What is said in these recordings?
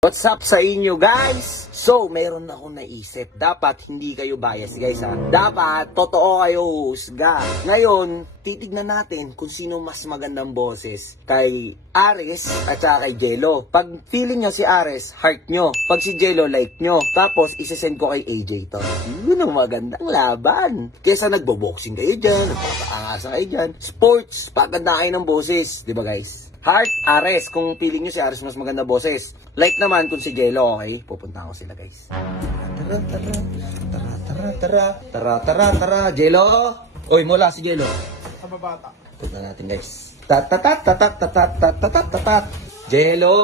What's up sa inyo guys? So, meron akong naisip. Dapat hindi kayo bias guys ha. Dapat totoo kayo husga. Ngayon, titignan natin kung sino mas magandang boses. Kay Ares at saka kay Jello. Pag feeling nyo si Ares, heart nyo. Pag si Jello, like nyo. Tapos, isesend ko kay AJ to. Yun ang magandang laban. Kesa nagbo-boxing kayo dyan, nagpapaangasan kayo dyan. Sports, paganda kayo ng boses. Diba guys? Heart, Ares. Kung feeling nyo si Ares mas maganda boses. Like naman kung si Jello, okay? Pupunta ko sila, guys. Tara. Jello! Oy, mula si Jello. Sa babata. Punta natin, guys. Tatat. Jello!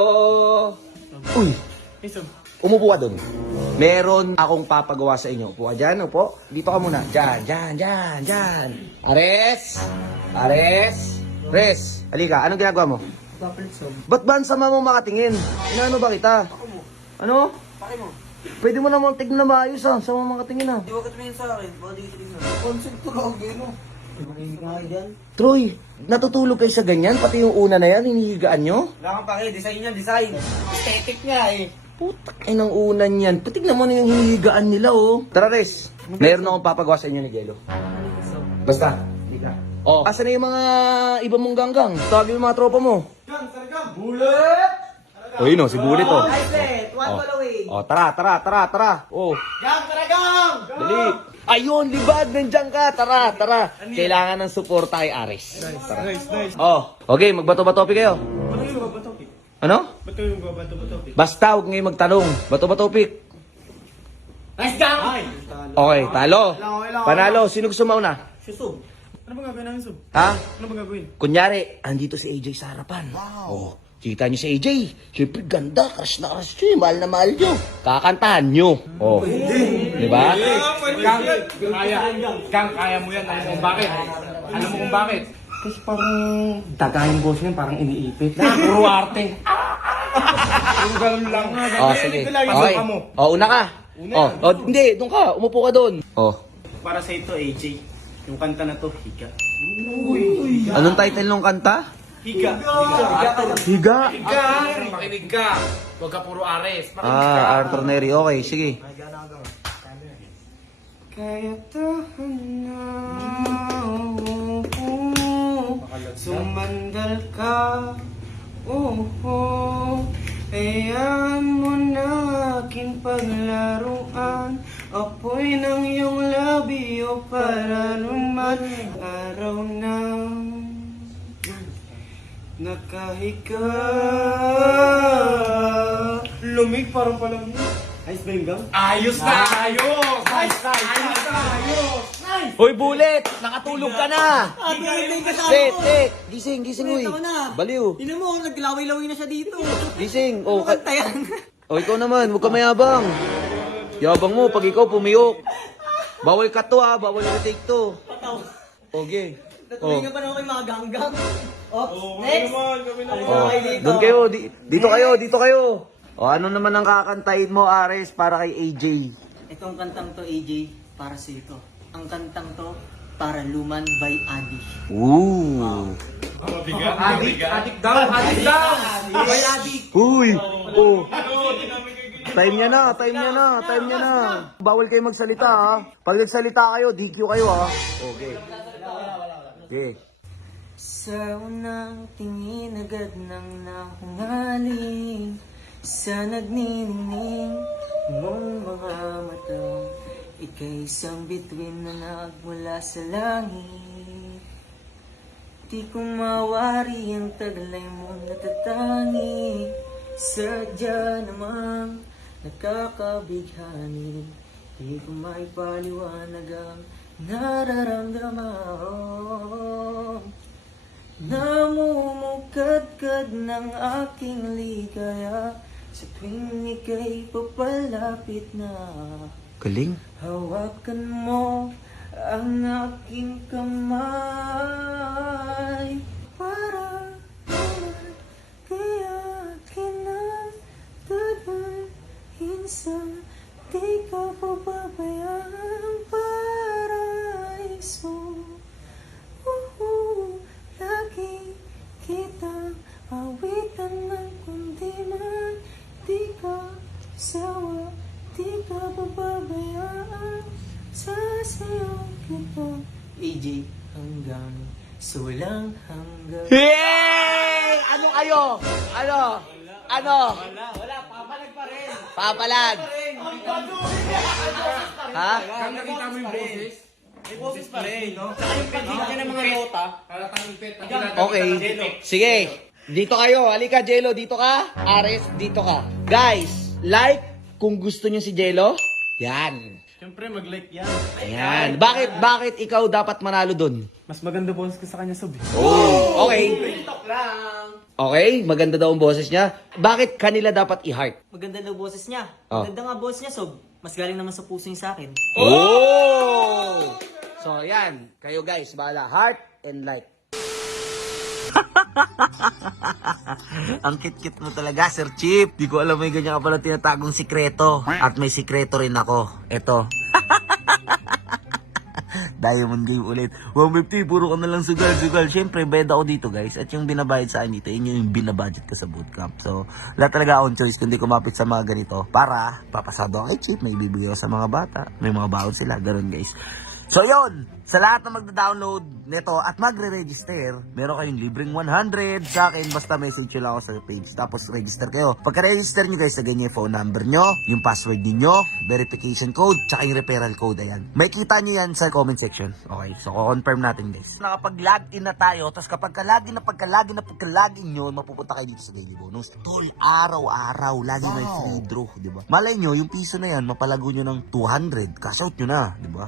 Uy! Umupo ka dun. Meron akong papagawa sa inyo. Upo ka dyan, upo. Dito ka muna. Dyan. Ares! Res, halika. Anong ginagawa mo? Ba't ba ang sama mo makatingin? Inaano ba kita? Ano? Pake mo. Pwede mo namang tignan na maayos ah. Sama mo makatingin ah. Di ba ka tumingin sa akin? Baka di ka tumingin. Concept ko lang, gino. Makinig ka kayo dyan. Troy, natutulog kayo sa ganyan? Pati yung una na yan, hinihigaan nyo? Wala kang pake, design yan, design. Aesthetic nga eh. Putak ay ng unan yan. Patignan mo na yung hinihigaan nila oh. Tara Res, meron akong papagawa sa inyo ni Jello. Basta, halika. Oh, asan na yung mga iba mong ganggang? Tawagin yung mga tropa mo. Gang, sargang! Bullet! O yun oh, si Bullet oh. Islet, one ball away. Oh, tara. Oh, Gang, sargang! dali. Ayun, libad, nandiyan ka. Tara. Kailangan ng suporta kay Ares. Nice. Oh, okay, magbato-bato kayo. Ba't kayo babatopik? Ano? Ba't kayo babatopik? Basta, huwag ngayon magtanong. Bato-bato pick. Nice gang! Ay! Okay, talo. Kailangan. Panalo, sino gusto mauna? Susub. Ano ba gagawin namin, Sub? Ha? Ano ba gagawin? Kunyari, andito si AJ sa harapan. Wow. Oh, kita niyo si AJ. Siyempre, ganda. Crush na crush niyo. Mahal na mahal niyo. Kakantahan niyo. Oh. Di ba? Kaya mo yan. Alam mo kung bakit? Kasi parang dagahing boss niyan, parang iniipit. Puro arte. Yung ganun lang. Oh, sige. Okay. Oh, una ka. Oh, hindi. Doon ka. Umupo ka doon. Oh. Para sa ito, AJ. Yung kanta na to, Higa. Anong title ng kanta? Higa. Higa. Makinig ka. Huwag ka puro Ares. Makinig ka. Arthur Neri. Okay, sige. Kaya tahan na sumandal ka. Hayaan mo na aking paglaruan. Apoy ng iyong labiyo para naman araw na nakahiga. Lumig parang palang ayos ba yung gang? Ayos na! Ayos! Hoy, Bullet! Nakatulog ka na! Tek! Gising, uy. Baliw. Ina mo, naglaway-laway na siya dito. Gising. Oh, Kantayan. ikaw naman. Huwag ka mayabang. Yabang mo pag ikaw pumiyok. Bawal ka to ah. Bawal ka take to. Okay. Natuloy pa na ako kay mga ganggang. Next! Doon kayo. Dito kayo. O, ano naman ang kakantahin mo, Ares, para kay AJ? Itong kantang to, AJ, para sa ito. Ang kantang to, para Luman by Adi. Ooh. Adik daw! By Adi! Uy. Oh. Time niya na. Bawal kayo magsalita ha. Pag nagsalita kayo, DQ kayo ha. Okay. Okay. Sa unang tingin agad ng nahungaling, sa nagniningning mong mga mata, ika'y isang bituin na nagmula sa langit. Di ko mawari ang taglay mong natatangi, sadya namang nakakabighani. Di ko maipaliwanag ang nararamdaman. Namumukadkad ng aking ligaya sa tuwing ika'y papalapit na. Galing. Hawakan mo ang aking kamay para naman kaya kinatagahin sa di ka pababayang paraiso. Lagi kitang awitan ng kundi man di ka sawa, di ka pababayaan, sasayaw kita. AJ, hanggang sa walang hanggang. Hey! Ano kayo? Ano? Ano? Wala, papalag pa rin. Papalag. Ha? Kung nakita mo yung boses, May boses pa rin, no? Tsaka yung pagkikita ng mga nota. halatang ipit. Okay. Sige. Dito kayo. Halika, Jello. Dito ka. Ares, dito ka. Guys, like kung gusto niyo si Jello. Yan. Siyempre, mag-like yan. Ayan. Bakit ikaw dapat manalo dun? Mas maganda boses ko sa kanya, Sob. Oh, okay. TikTok lang. Okay, maganda daw ang boses niya. Bakit kanila dapat i-heart? Maganda daw boses niya. Oh. Maganda nga boses niya, Sob. Mas galing naman sa puso niya sa akin. Oh! So, yan. Kayo guys, bahala. Heart and like. Ang kit-kit mo talaga, Sir Chip. Di ko alam may ganyan ka pala tinatagong sikreto. At may sikreto rin ako. Ito. Diamond game ulit. 150, puro ka na lang sugal. Siyempre, bayad ako dito guys. At yung binabayad sa akin dito, yun yung binabudget ko sa bootcamp. So, wala talaga akong choice kundi kumapit sa mga ganito. Para, papasado ako kay Chip. May ibibigay ako sa mga bata. May mga baon sila. Ganun guys. So yun, sa lahat na magda-download nito at magre-register, meron kayong libreng 100 sa akin, basta message nyo lang ako sa page, tapos register kayo. Pagka-register nyo guys, lagyan nyo yung phone number nyo, yung password niyo, verification code, tsaka yung referral code, ayan. May kita nyo yan sa comment section. Okay, so confirm natin guys. Nakapag-login na tayo, tapos kapag ka-login nyo, mapupunta kayo dito sa Daily Bonus. Tol, araw-araw, lagi may free draw, diba? Malay nyo, yung piso na yan, mapalago nyo ng 200, cash out nyo na, diba?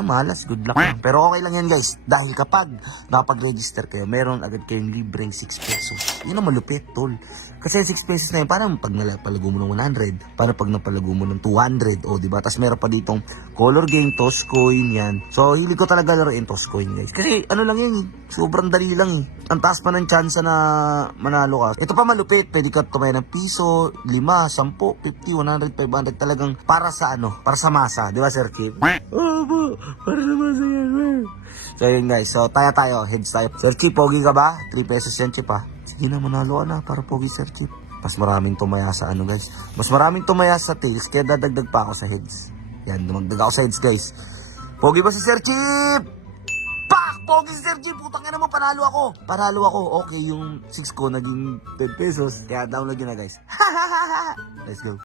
Malas, good luck lang. Pero okay lang yan guys, dahil kapag nakapag-register kayo, meron agad kayong libreng 6 pesos. Yun ang malupit, tol. Kasi 6 pesos na yun, parang pag napalago mo ng 100, parang pag napalago mo ng 200, o diba? Tapos meron pa ditong color game, toss coin, yan. So, hilig ko talaga laruin toss coin guys. Kasi ano lang yun, sobrang dali lang eh. Ang taas pa ng chance na manalo ka. Ito pa malupit, pwede ka tumaya ng piso, 5, 10, 50, 100, 500, talagang para sa ano, para sa masa, di ba Sir Chip? Oh, para sa masa yan. So yun guys, so tayo, heads tayo. Sir Chip, pogi ka ba? 3 pesos yan Chip ha. Sige na, manalo ka na para pogi Sir Chip. Mas maraming tumaya sa ano guys. Mas maraming tumaya sa tails, kaya dadagdag pa ako sa heads. Yan, dumagdag ako sa heads guys. Pogi ba si Sir Chip? Pak! Pogi si Sir Chip! Putang ina mo, panalo ako. Okay, yung 6 ko naging 10 pesos. Kaya download nyo na guys. Let's go.